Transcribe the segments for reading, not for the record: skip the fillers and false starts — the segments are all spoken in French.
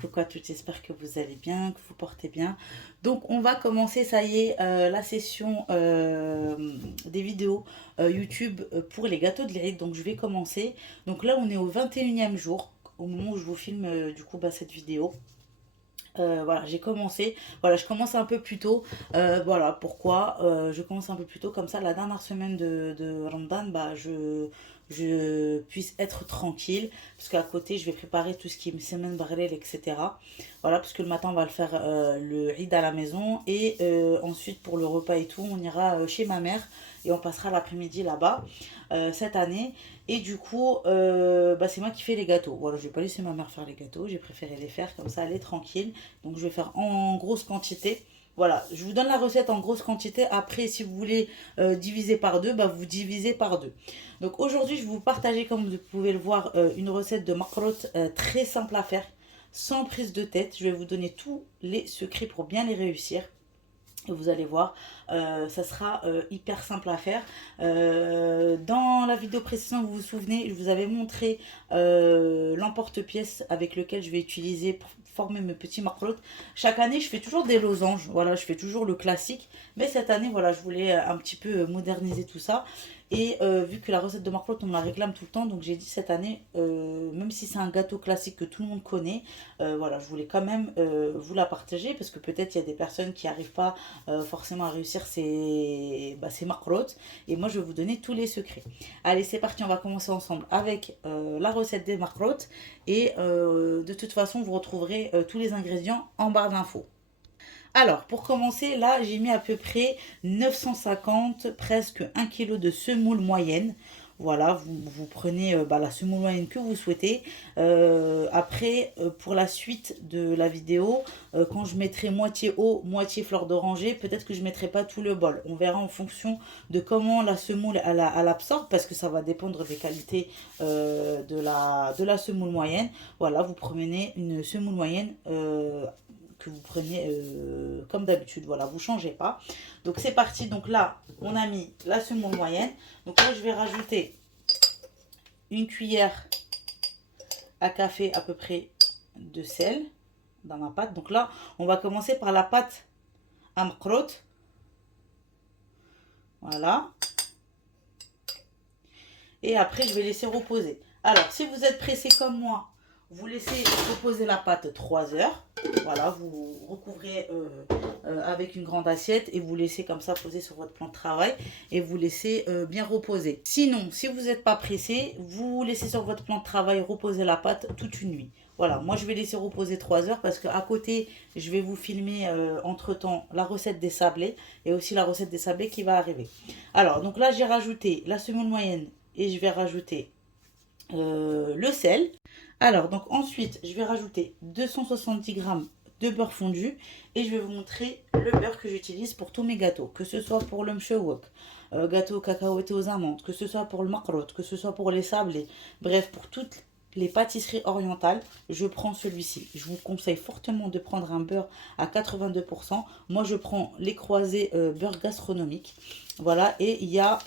Coucou à toutes, j'espère que vous allez bien, que vous portez bien. Donc on va commencer, ça y est, la session des vidéos YouTube pour les gâteaux de l'Aïd. Donc je vais commencer. Donc là on est au 21e jour, au moment où je vous filme du coup cette vidéo. Voilà, j'ai commencé. Voilà, je commence un peu plus tôt. Voilà, pourquoi je commence un peu plus tôt. Comme ça, la dernière semaine de Ramadan, je puisse être tranquille. Parce qu'à côté, je vais préparer tout ce qui est semaine barrel, etc. Voilà, parce que le matin, on va le faire le Eid à la maison. Et ensuite, pour le repas et tout, on ira chez ma mère. Et on passera l'après-midi là-bas cette année. Et du coup, c'est moi qui fais les gâteaux. Voilà, je vais pas laisser ma mère faire les gâteaux. J'ai préféré les faire comme ça, elle est tranquille. Donc je vais faire en grosse quantité. Voilà, je vous donne la recette en grosse quantité. Après, si vous voulez diviser par deux, vous divisez par deux. Donc aujourd'hui, je vais vous partager, comme vous pouvez le voir, une recette de macarot très simple à faire, sans prise de tête. Je vais vous donner tous les secrets pour bien les réussir. Et vous allez voir, ça sera hyper simple à faire. Dans la vidéo précédente, vous vous souvenez, je vous avais montré l'emporte-pièce avec lequel je vais utiliser pour former mes petits marlottes. Chaque année, je fais toujours des losanges. Voilà, je fais toujours le classique. Mais cette année, voilà, je voulais un petit peu moderniser tout ça. Et vu que la recette de marlotte, on me la réclame tout le temps, donc j'ai dit cette année, même si c'est un gâteau classique que tout le monde connaît, voilà, je voulais quand même vous la partager parce que peut-être il y a des personnes qui n'arrivent pas forcément à réussir ces marlottes. Et moi, je vais vous donner tous les secrets. Allez, c'est parti, on va commencer ensemble avec la recette des marlottes. Et de toute façon, vous retrouverez tous les ingrédients en barre d'infos. Alors, pour commencer, là, j'ai mis à peu près 950, presque 1 kg de semoule moyenne. Voilà, vous prenez la semoule moyenne que vous souhaitez. Après, pour la suite de la vidéo, quand je mettrai moitié eau, moitié fleur d'oranger, peut-être que je ne mettrai pas tout le bol. On verra en fonction de comment la semoule elle absorbe, parce que ça va dépendre des qualités de la semoule moyenne. Voilà, vous prenez une semoule moyenne que vous preniez comme d'habitude. Voilà, vous ne changez pas. Donc c'est parti. Donc là, on a mis la semoule moyenne. Donc là, je vais rajouter une cuillère à café à peu près de sel dans ma pâte. Donc là, on va commencer par la pâte à makrot. Voilà. Et après, je vais laisser reposer. Alors, si vous êtes pressé comme moi, vous laissez reposer la pâte 3 heures. Voilà, vous recouvrez avec une grande assiette et vous laissez comme ça poser sur votre plan de travail et vous laissez bien reposer. Sinon, si vous n'êtes pas pressé, vous laissez sur votre plan de travail reposer la pâte toute une nuit. Voilà, moi je vais laisser reposer 3 heures parce qu'à côté, je vais vous filmer entre-temps la recette des sablés et aussi la recette des sablés qui va arriver. Alors, donc là, j'ai rajouté la semoule moyenne et je vais rajouter le sel. Alors, donc ensuite, je vais rajouter 270 g de beurre fondu et je vais vous montrer le beurre que j'utilise pour tous mes gâteaux, que ce soit pour le mchewok, gâteau au cacahuètes et aux amandes, que ce soit pour le makrot, que ce soit pour les sablés, bref, pour toutes les pâtisseries orientales, je prends celui-ci. Je vous conseille fortement de prendre un beurre à 82%. Moi, je prends les croisés beurre gastronomique. Voilà, et il y a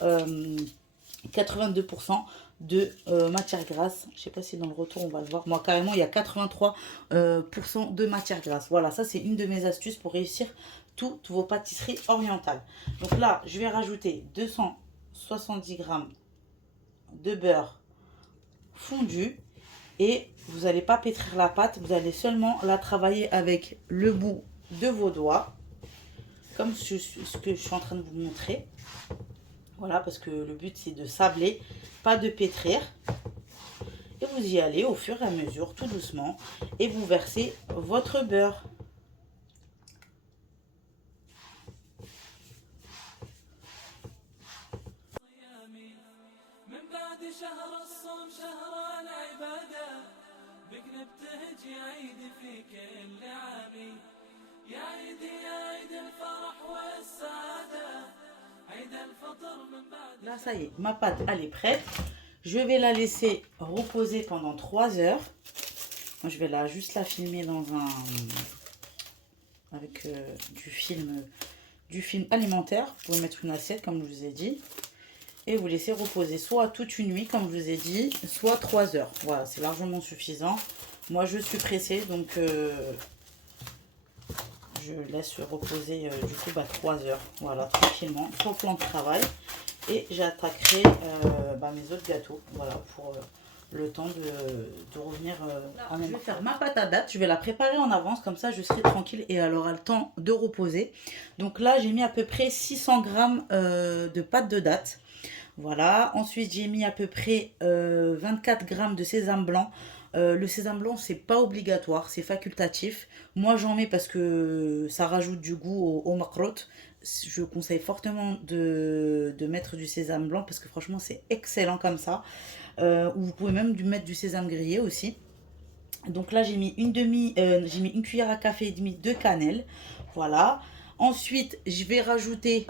82% de matière grasse. Je ne sais pas si dans le retour on va le voir. Moi carrément il y a 83% de matière grasse. Voilà, ça c'est une de mes astuces pour réussir toutes vos pâtisseries orientales. Donc là je vais rajouter 270 g de beurre fondu. Et vous n'allez pas pétrir la pâte, vous allez seulement la travailler avec le bout de vos doigts. Comme ce que je suis en train de vous montrer. Voilà, parce que le but c'est de sabler, pas de pétrir. Et vous y allez au fur et à mesure, tout doucement. Et vous versez votre beurre. Là, ça y est, ma pâte, elle est prête. Je vais la laisser reposer pendant 3 heures. Moi, je vais juste la filmer dans avec du film alimentaire. Vous pouvez mettre une assiette, comme je vous ai dit. et vous laissez reposer soit toute une nuit, comme je vous ai dit, soit 3 heures. Voilà, c'est largement suffisant. Moi, je suis pressée, donc je laisse reposer du coup 3 heures. Voilà, tranquillement, sur le plan de travail. Et j'attaquerai mes autres gâteaux. Voilà, pour le temps de revenir à mes. Je vais faire ma pâte à date. Je vais la préparer en avance, comme ça je serai tranquille et elle aura le temps de reposer. Donc là, j'ai mis à peu près 600 g de pâte de date. Voilà, ensuite j'ai mis à peu près 24 g de sésame blanc. Le sésame blanc, c'est pas obligatoire, c'est facultatif. Moi, j'en mets parce que ça rajoute du goût au makrot. Je conseille fortement de mettre du sésame blanc parce que franchement, c'est excellent comme ça. Ou vous pouvez même mettre du sésame grillé aussi. Donc là, j'ai mis une cuillère à café et demi de cannelle. Voilà. Ensuite, j'ai rajouté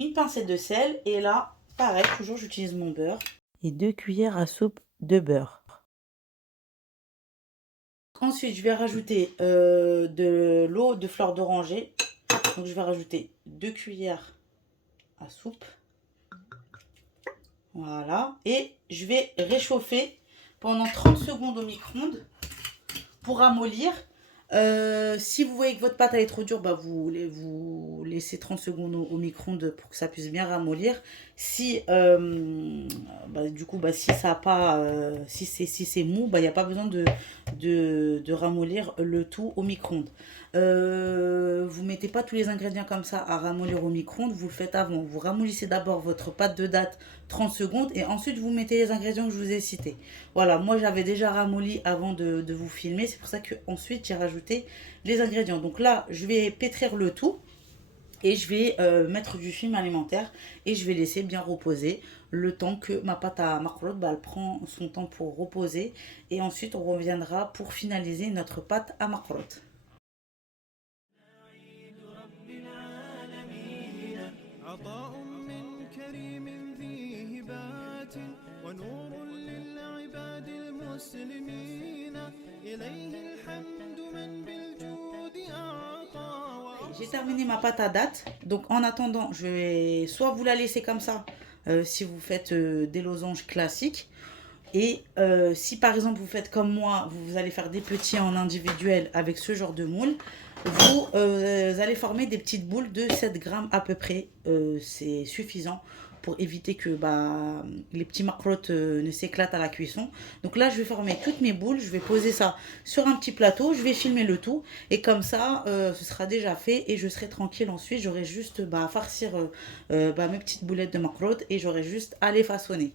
une pincée de sel. Et là, pareil, toujours j'utilise mon beurre. Et 2 cuillères à soupe de beurre. Ensuite, je vais rajouter de l'eau de fleur d'oranger. Donc, je vais rajouter 2 cuillères à soupe. Voilà. Et je vais réchauffer pendant 30 secondes au micro-ondes pour ramollir. Si vous voyez que votre pâte elle est trop dure, vous laissez 30 secondes au micro-ondes pour que ça puisse bien ramollir. Si du coup si ça a pas si c'est mou, il n'y a pas besoin de ramollir le tout au micro-ondes. Vous mettez pas tous les ingrédients comme ça à ramollir au micro-ondes, vous le faites avant. Vous ramollissez d'abord votre pâte de date 30 secondes et ensuite vous mettez les ingrédients que je vous ai cités. Voilà, moi j'avais déjà ramolli avant de vous filmer, c'est pour ça que ensuite j'ai rajouté les ingrédients. Donc là, je vais pétrir le tout et je vais mettre du film alimentaire et je vais laisser bien reposer le temps que ma pâte à makrot, elle prend son temps pour reposer et ensuite on reviendra pour finaliser notre pâte à makrot. J'ai terminé ma pâte à date, donc en attendant, je vais soit vous la laisser comme ça, si vous faites des losanges classiques, et si par exemple vous faites comme moi, vous allez faire des petits en individuel avec ce genre de moule, vous allez former des petites boules de 7 grammes à peu près, c'est suffisant pour éviter que les petits makrot ne s'éclatent à la cuisson. Donc là, je vais former toutes mes boules, je vais poser ça sur un petit plateau, je vais filmer le tout et comme ça, ce sera déjà fait et je serai tranquille ensuite. J'aurai juste à farcir mes petites boulettes de makrot et j'aurai juste à les façonner.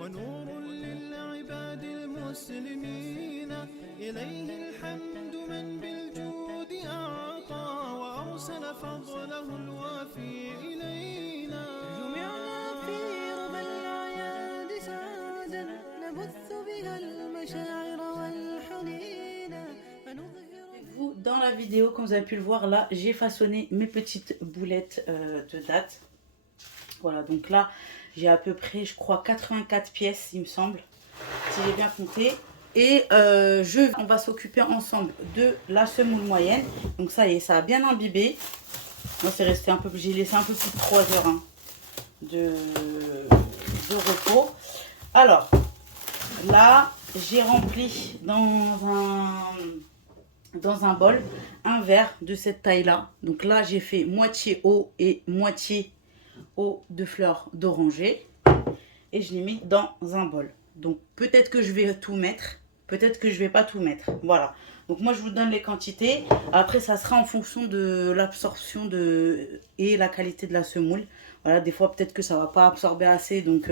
ونور للعباد المسلمين إليه الحمد من بالجود أعطى وأرسل فضله الوافي إلينا جمعنا في ربى الأعياد سعادا نبث بها المشاعر والحنين Vous, dans la vidéo, comme vous avez pu le voir, là, j'ai façonné mes petites boulettes de date. Voilà, donc là, j'ai à peu près, je crois, 84 pièces, il me semble, si j'ai bien compté. Et on va s'occuper ensemble de la semoule moyenne. Donc ça y est, ça a bien imbibé. Moi, c'est resté un peu, j'ai laissé un peu plus de 3 heures de repos. Alors, là, j'ai rempli dans un bol un verre de cette taille-là. Donc là, j'ai fait moitié eau et moitié eau de fleurs d'oranger et je l'ai mis dans un bol. Donc peut-être que je vais tout mettre, peut-être que je vais pas tout mettre. Voilà, donc moi je vous donne les quantités, après ça sera en fonction de l'absorption et la qualité de la semoule. Voilà, des fois peut-être que ça va pas absorber assez, donc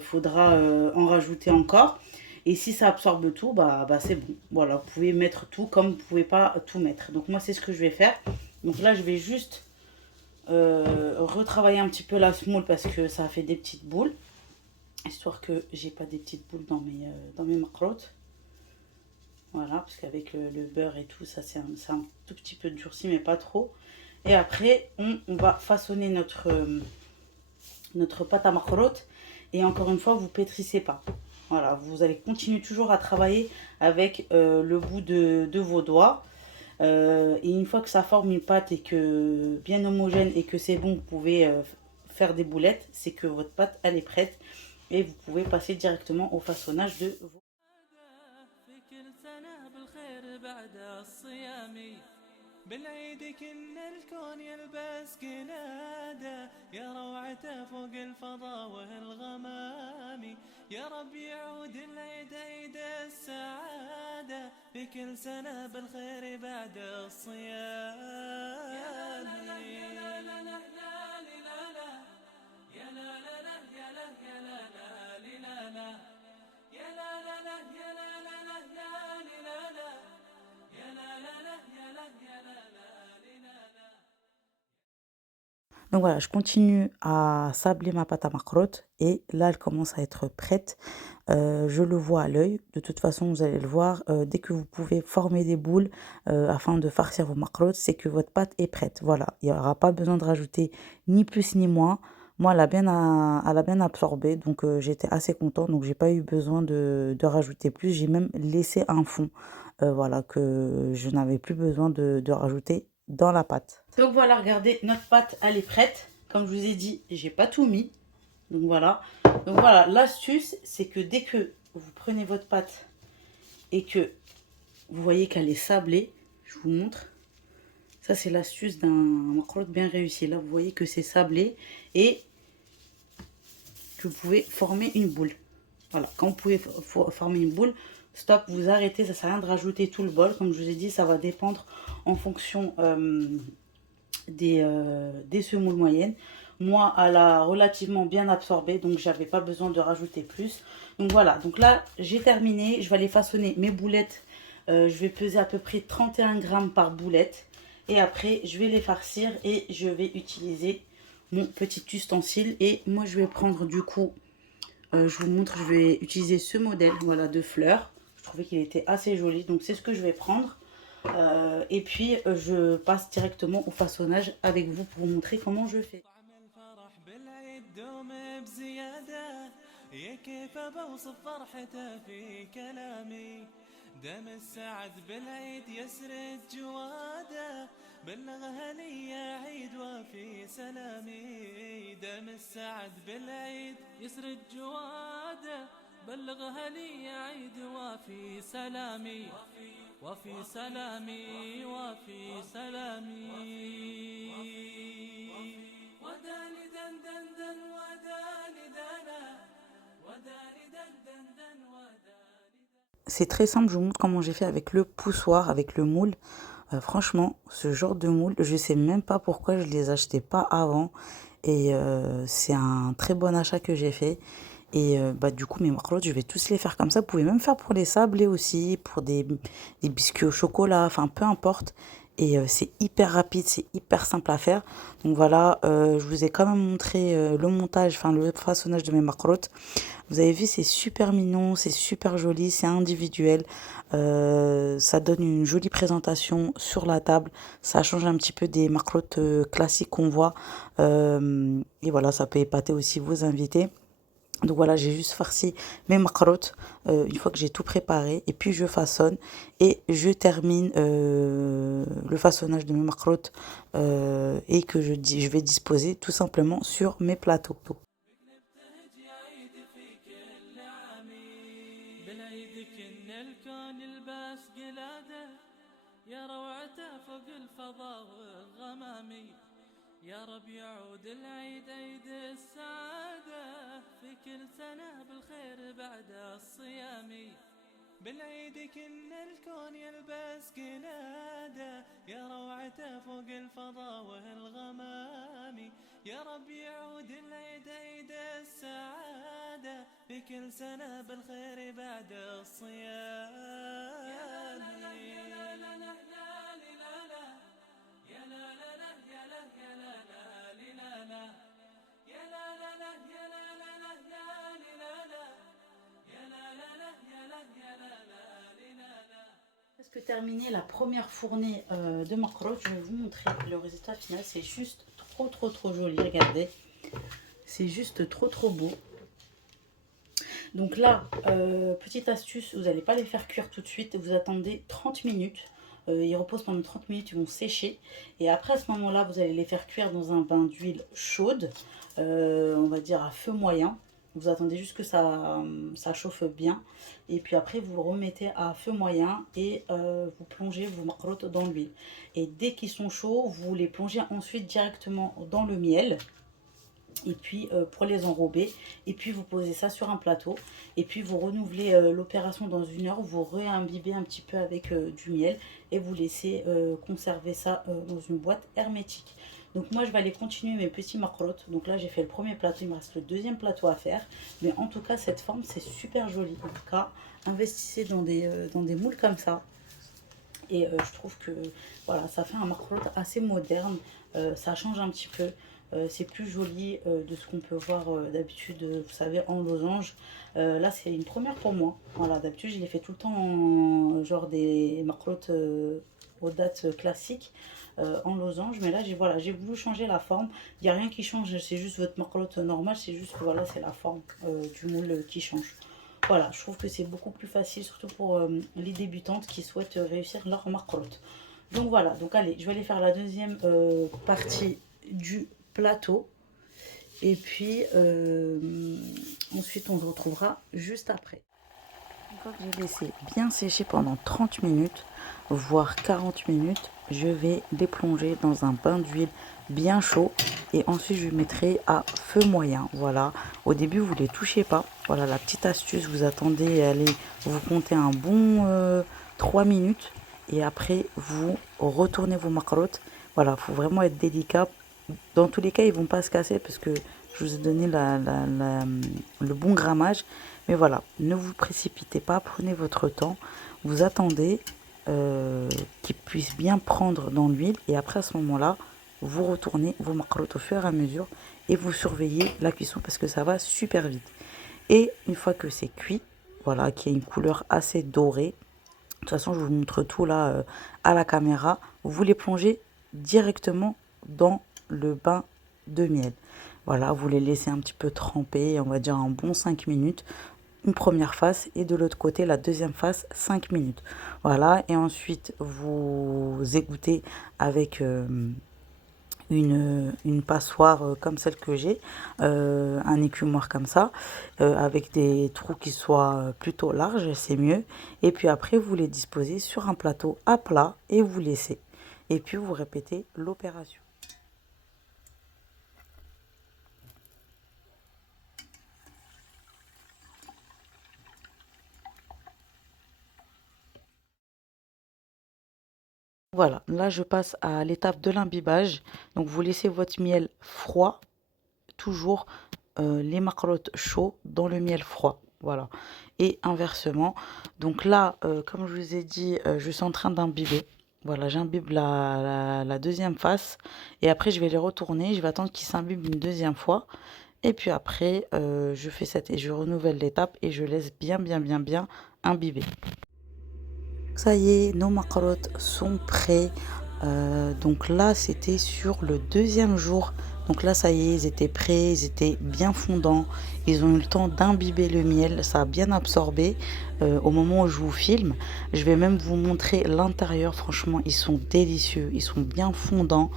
faudra en rajouter encore. Et si ça absorbe tout, c'est bon. Voilà, vous pouvez mettre tout comme vous pouvez pas tout mettre. Donc moi c'est ce que je vais faire. Donc là je vais juste retravailler un petit peu la semoule parce que ça a fait des petites boules, histoire que j'ai pas des petites boules dans mes makrot. Voilà, parce qu'avec le beurre et tout, ça c'est un tout petit peu durci mais pas trop. Et après on va façonner notre pâte à makrot et encore une fois vous pétrissez pas. Voilà, vous allez continuer toujours à travailler avec le bout de vos doigts. Et une fois que ça forme une pâte et que bien homogène et que c'est bon, vous pouvez faire des boulettes. C'est que votre pâte, elle est prête. Et vous pouvez passer directement au façonnage de vos... بالعيد كن الكون يلبس قلادة يا روعته فوق الفضاء والغمام يا رب يعود العيد عيد السعادة في كل سنة بالخير بعد الصيام يا لا لا يا لا لا لا لا لا يا لا لا لا يا لا يا لا لا لا يا لا لا لا يا لا لا لا Donc voilà, je continue à sabler ma pâte à macrotte et là, elle commence à être prête. Je le vois à l'œil. De toute façon, vous allez le voir. Dès que vous pouvez former des boules afin de farcir vos macrottes, c'est que votre pâte est prête. Voilà, il n'y aura pas besoin de rajouter ni plus ni moins. Moi, elle a bien absorbé, donc j'étais assez contente. Donc, j'ai pas eu besoin de rajouter plus. J'ai même laissé un fond, voilà, que je n'avais plus besoin de rajouter dans la pâte. Donc voilà, regardez, notre pâte, elle est prête. Comme je vous ai dit, j'ai pas tout mis. Donc voilà. Donc voilà, l'astuce, c'est que dès que vous prenez votre pâte et que vous voyez qu'elle est sablée, je vous montre. Ça, c'est l'astuce d'un macrotte bien réussi. Là, vous voyez que c'est sablé et que vous pouvez former une boule. Voilà, quand vous pouvez former une boule, stop, vous arrêtez. Ça ne sert à rien de rajouter tout le bol. Comme je vous ai dit, ça va dépendre en fonction des semoules moyennes. Moi, elle a relativement bien absorbé, donc j'avais pas besoin de rajouter plus. Donc voilà, donc là, j'ai terminé. Je vais aller façonner mes boulettes. Je vais peser à peu près 31 grammes par boulette. Et après, je vais les farcir et je vais utiliser mon petit ustensile. Et moi, je vais prendre du coup, je vous montre, je vais utiliser ce modèle, voilà, de fleurs. Je trouvais qu'il était assez joli, donc c'est ce que je vais prendre. Et puis je passe directement au façonnage avec vous pour vous montrer comment je fais. دم السعد بالعيد يسرد جواده بلغها لي يا عيد وفي سلامي دم السعد بالعيد يسرد جواده بلغها لي يا عيد وفي سلامي وفي سلامي وفي سلامي وداني دن دن دن وداني دنا وداني دن دن دن وداني. C'est très simple, je vous montre comment j'ai fait avec le poussoir, avec le moule. Franchement, ce genre de moule, je sais même pas pourquoi je les achetais pas avant. Et c'est un très bon achat que j'ai fait. Et bah, du coup, mes macrottes, je vais tous les faire comme ça. Vous pouvez même faire pour les sablés aussi, pour des biscuits au chocolat, enfin peu importe. Et c'est hyper rapide, c'est hyper simple à faire. Donc voilà, je vous ai quand même montré le montage, enfin le façonnage de mes macrottes. Vous avez vu, c'est super mignon, c'est super joli, c'est individuel. Ça donne une jolie présentation sur la table. Ça change un petit peu des macrottes classiques qu'on voit. Et voilà, ça peut épater aussi vos invités. Donc voilà, j'ai juste farci mes macrottes une fois que j'ai tout préparé. Et puis je façonne et je termine le façonnage de mes macrottes et que je vais disposer tout simplement sur mes plateaux. يا روعته فوق الفضاء والغمامي يا رب يعود العيد عيد السعادة في كل سنة بالخير بعد الصيام بالعيد كن الكون يلبس قلادة يا روعته فوق الفضاء والغمام يا رب يعود العيد عيد السعادة في كل سنة بالخير بعد الصيام يا لا لا يا لا لا لا لا يا لا لا لا يا لا يا لا لا يا لا لا لا يا لا لا لا يا لا لا لا يا لا يا لا لا. Presque terminé la première fournée de macrottes. Je vais vous montrer le résultat final. C'est juste trop joli. Regardez, c'est juste trop beau. Donc là, petite astuce, vous n'allez pas les faire cuire tout de suite, vous attendez 30 minutes. Ils reposent pendant 30 minutes, ils vont sécher. Et après, à ce moment-là, vous allez les faire cuire dans un bain d'huile chaude, on va dire à feu moyen. Vous attendez juste que ça chauffe bien. Et puis après, vous remettez à feu moyen et vous plongez vos macarottes dans l'huile. Et dès qu'ils sont chauds, vous les plongez ensuite directement dans le miel et puis pour les enrober, et puis vous posez ça sur un plateau, et puis vous renouvelez l'opération dans 1 heure, vous réimbibez un petit peu avec du miel, et vous laissez conserver ça dans une boîte hermétique. Donc moi je vais aller continuer mes petits macarottes. Donc là j'ai fait le premier plateau, il me reste le deuxième plateau à faire, mais en tout cas cette forme c'est super joli. En tout cas investissez dans des moules comme ça, et je trouve que voilà, ça fait un macarotte assez moderne, ça change un petit peu. C'est plus joli de ce qu'on peut voir d'habitude, vous savez, en losange. Là, c'est une première pour moi. Voilà, d'habitude, je les fais tout le temps en genre des macarottes aux dates classiques en losange. Mais là, voilà, j'ai voulu changer la forme. Il n'y a rien qui change, c'est juste votre macarotte normale. C'est juste que voilà, c'est la forme du moule qui change. Voilà, je trouve que c'est beaucoup plus facile, surtout pour les débutantes qui souhaitent réussir leur macarotte. Donc voilà, donc allez, je vais aller faire la deuxième partie du plateau. Et puis ensuite on se retrouvera juste après. Une fois que j'ai laissé bien sécher pendant 30 minutes, voire 40 minutes, je vais les plonger dans un bain d'huile bien chaud et ensuite je mettrai à feu moyen. Voilà, au début vous les touchez pas. Voilà la petite astuce, vous attendez, allez, vous comptez un bon 3 minutes et après vous retournez vos macarottes. Voilà, il faut vraiment être délicat. Dans tous les cas, ils vont pas se casser parce que je vous ai donné le bon grammage. Mais voilà, ne vous précipitez pas, prenez votre temps, vous attendez qu'ils puissent bien prendre dans l'huile. Et après, à ce moment-là, vous retournez vos macarottes au fur et à mesure et vous surveillez la cuisson parce que ça va super vite. Et une fois que c'est cuit, voilà, qu'il y a une couleur assez dorée, de toute façon, je vous montre tout là à la caméra, vous les plongez directement dans le bain de miel. Voilà, vous les laissez un petit peu tremper, on va dire un bon 5 minutes. Une première face et de l'autre côté la deuxième face 5 minutes. Voilà, et ensuite vous égouttez avec une passoire comme celle que j'ai, un écumoire comme ça, avec des trous qui soient plutôt larges, c'est mieux. Et puis après, vous les disposez sur un plateau à plat et vous laissez. Et puis vous répétez l'opération. Voilà, là je passe à l'étape de l'imbibage. Donc vous laissez votre miel froid, toujours les macarottes chauds dans le miel froid. Voilà. Et inversement. Donc là, comme je vous ai dit, je suis en train d'imbiber. Voilà, j'imbibe la deuxième face. Et après, je vais les retourner. Je vais attendre qu'ils s'imbibent une deuxième fois. Et puis après, je fais cette et je renouvelle l'étape et je laisse bien imbiber. Ça y est, nos macarottes sont prêts. Donc là, c'était sur le deuxième jour. Donc là, ça y est, ils étaient prêts, ils étaient bien fondants. Ils ont eu le temps d'imbiber le miel, ça a bien absorbé au moment où je vous filme. Je vais même vous montrer l'intérieur. Franchement, ils sont délicieux, ils sont bien fondants.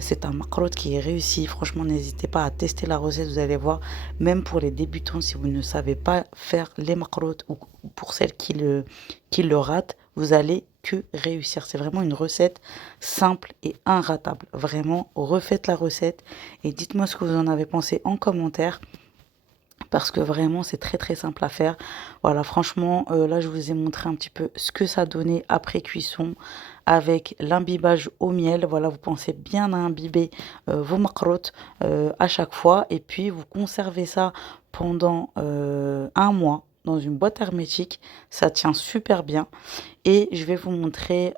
C'est un macarotte qui est réussi. Franchement, n'hésitez pas à tester la recette, vous allez voir. Même pour les débutants, si vous ne savez pas faire les macarottes ou pour celles qui le ratent, vous allez que réussir. C'est vraiment une recette simple et inratable. Vraiment, refaites la recette et dites-moi ce que vous en avez pensé en commentaire. Parce que vraiment, c'est très simple à faire. Voilà, franchement, là, je vous ai montré un petit peu ce que ça donnait après cuisson avec l'imbibage au miel. Voilà, vous pensez bien à imbiber vos macarottes à chaque fois. Et puis, vous conservez ça pendant 1 mois dans une boîte hermétique. Ça tient super bien. Et je vais vous montrer,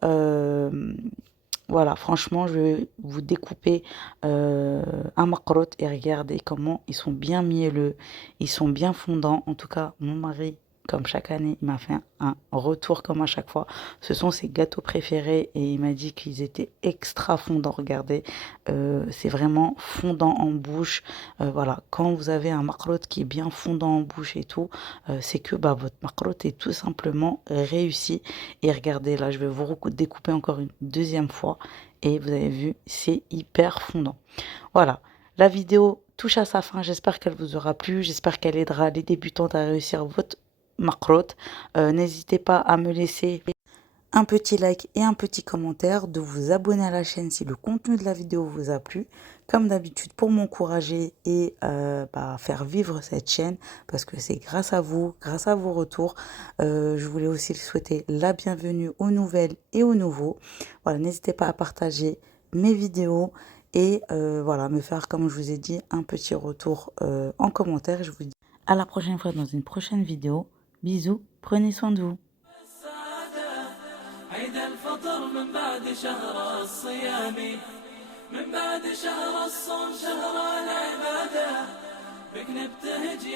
voilà, franchement, je vais vous découper un macarotte et regardez comment ils sont bien mielleux, ils sont bien fondants. En tout cas, mon mari comme chaque année. Il m'a fait un retour comme à chaque fois. Ce sont ses gâteaux préférés et il m'a dit qu'ils étaient extra fondants. Regardez, c'est vraiment fondant en bouche. Voilà, quand vous avez un makrout qui est bien fondant en bouche et tout, c'est que bah, votre makrout est tout simplement réussi. Et regardez, là, je vais vous découper encore une deuxième fois. Et vous avez vu, c'est hyper fondant. Voilà, la vidéo touche à sa fin. J'espère qu'elle vous aura plu. J'espère qu'elle aidera les débutantes à réussir votre makrout. N'hésitez pas à me laisser un petit like et un petit commentaire, de vous abonner à la chaîne si le contenu de la vidéo vous a plu, comme d'habitude pour m'encourager et faire vivre cette chaîne, parce que c'est grâce à vous, grâce à vos retours. Je voulais aussi souhaiter la bienvenue aux nouvelles et aux nouveaux. Voilà, n'hésitez pas à partager mes vidéos et voilà, me faire, comme je vous ai dit, un petit retour en commentaire. Je vous dis à la prochaine fois dans une prochaine vidéo. Bisous, prenez soin de vous. عيد الفطر من بعد شهر الصيام، من بعد شهر الصوم شهر العبادة، بك نبتهج